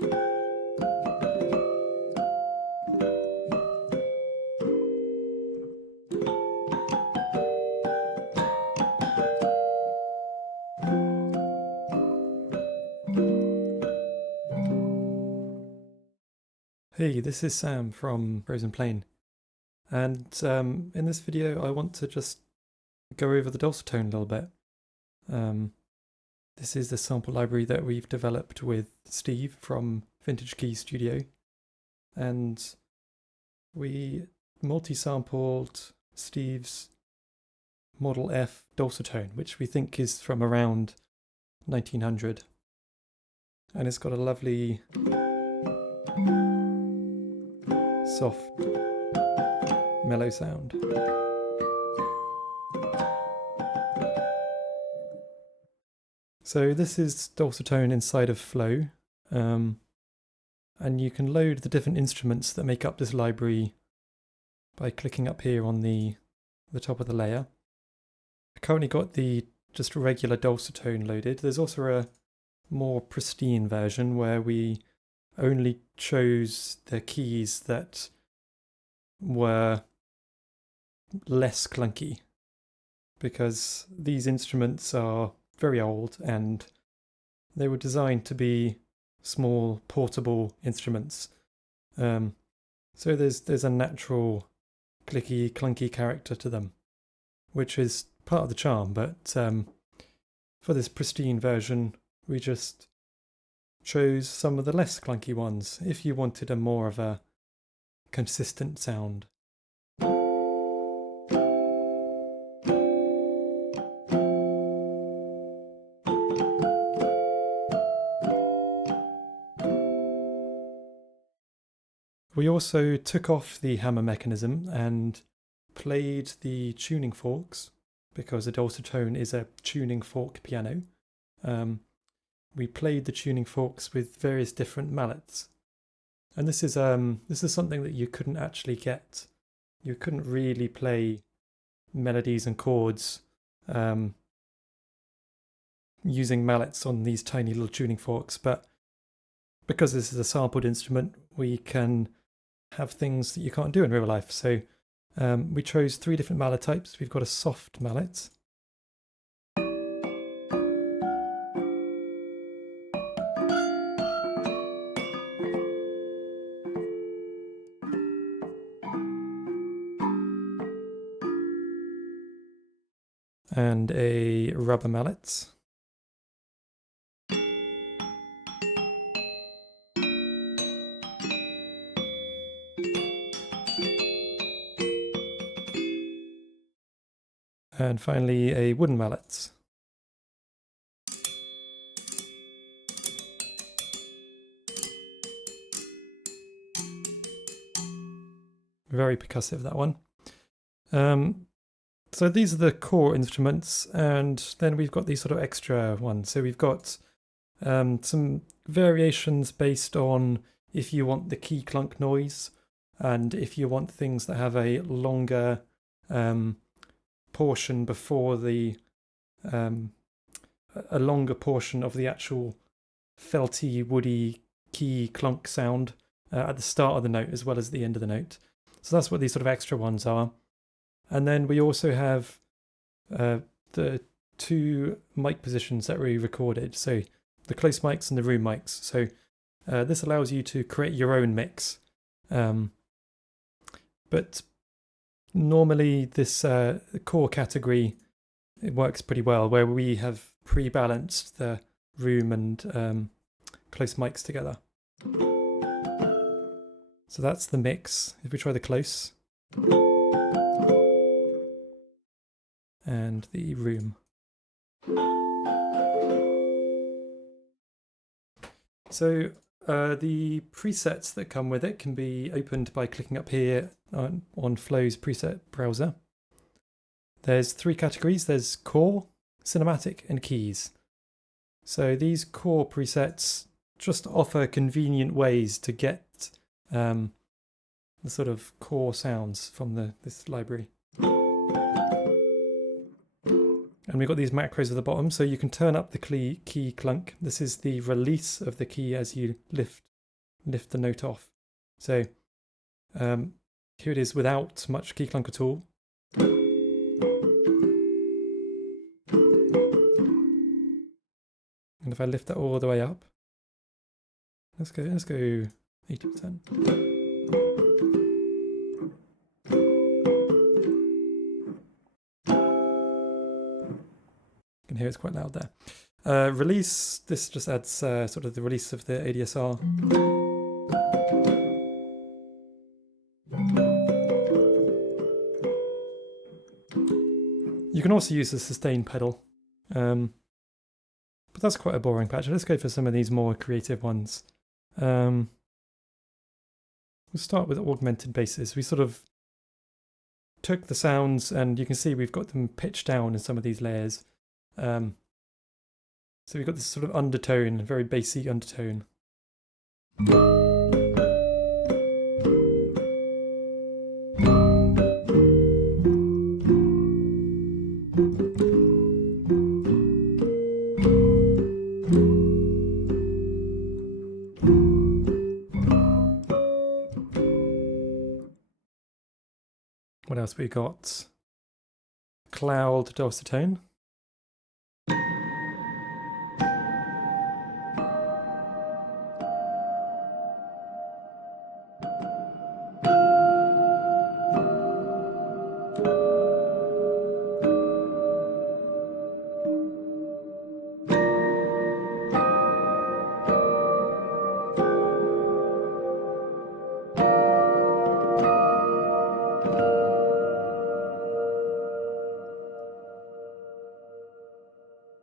Hey, this is Sam from Frozen Plain, and in this video I want to just go over the Dulcitone a little bit. This is the sample library that we've developed with Steve from Vintage Key Studio, and we multi-sampled Steve's Model F Dulcitone, which we think is from around 1900, and it's got a lovely soft, mellow sound. So this is Dulcitone inside of Floe, and you can load the different instruments that make up this library by clicking up here on the top of the layer. I currently got the just regular Dulcitone loaded. There's also a more pristine version where we only chose the keys that were less clunky, because these instruments are very old and they were designed to be small portable instruments. So there's a natural clicky clunky character to them, which is part of the charm, but for this pristine version we just chose some of the less clunky ones if you wanted a more of a consistent sound. We also took off the hammer mechanism and played the tuning forks, because a Dulcitone is a tuning fork piano. We played the tuning forks with various different mallets, and this is something that you couldn't actually get. You couldn't really play melodies and chords using mallets on these tiny little tuning forks, but because this is a sampled instrument, we can have things that you can't do in real life. So we chose 3 different mallet types. We've got a soft mallet, and a rubber mallet, and finally a wooden mallet. Very percussive, that one. So these are the core instruments, and then we've got these sort of extra ones. So we've got some variations based on if you want the key clunk noise, and if you want things that have a longer portion before the a longer portion of the actual felty, woody key clunk sound at the start of the note as well as the end of the note. So that's what these sort of extra ones are. And then we also have the 2 mic positions that we recorded, so the close mics and the room mics. So this allows you to create your own mix. But normally this core category, it works pretty well, where we have pre-balanced the room and close mics together. So that's the mix. If we try the close and the room. So the presets that come with it can be opened by clicking up here on Floe's preset browser. There's 3 categories. There's core, cinematic, and keys. So these core presets just offer convenient ways to get the sort of core sounds from this library. And we've got these macros at the bottom, so you can turn up the key clunk. This is the release of the key as you lift the note off. So here it is without much key clunk at all. And if I lift that all the way up, let's go 80%. You can hear it's quite loud there. Release, this just adds sort of the release of the ADSR. You can also use the sustain pedal, but that's quite a boring patch. Let's go for some of these more creative ones. We'll start with augmented basses. We sort of took the sounds, and you can see we've got them pitched down in some of these layers. So we've got this sort of undertone, very bassy undertone. What else we got? Cloud Dulcitone.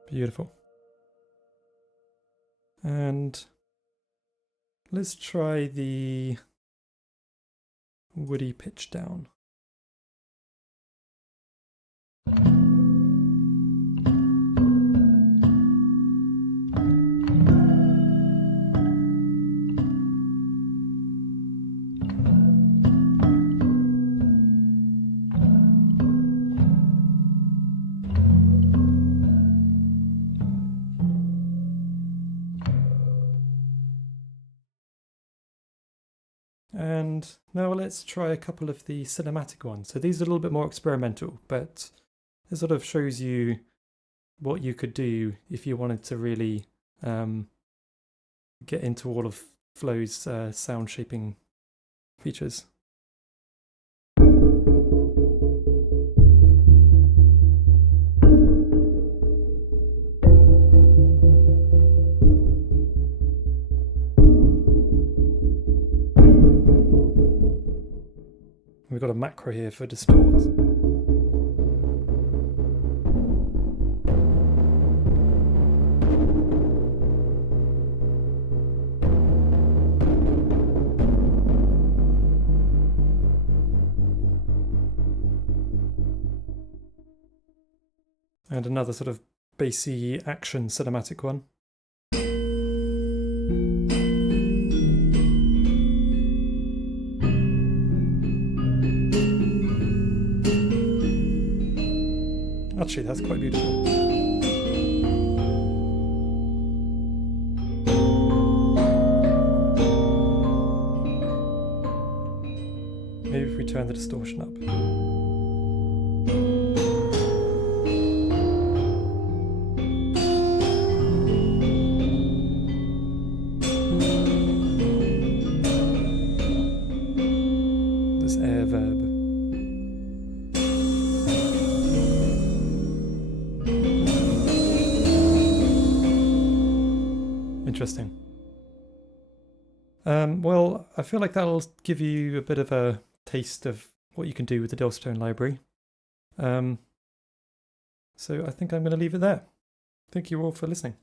Beautiful. And let's try the woody pitch down. And now let's try a couple of the cinematic ones. So these are a little bit more experimental, but it sort of shows you what you could do if you wanted to really get into all of Floe's sound shaping features. We've got a macro here for distort. And another sort of bassy action cinematic one. Actually, that's quite beautiful. Maybe if we turn the distortion up. This air verb. Interesting. Well, I feel like that'll give you a bit of a taste of what you can do with the Dulcitone library. So I think I'm going to leave it there. Thank you all for listening.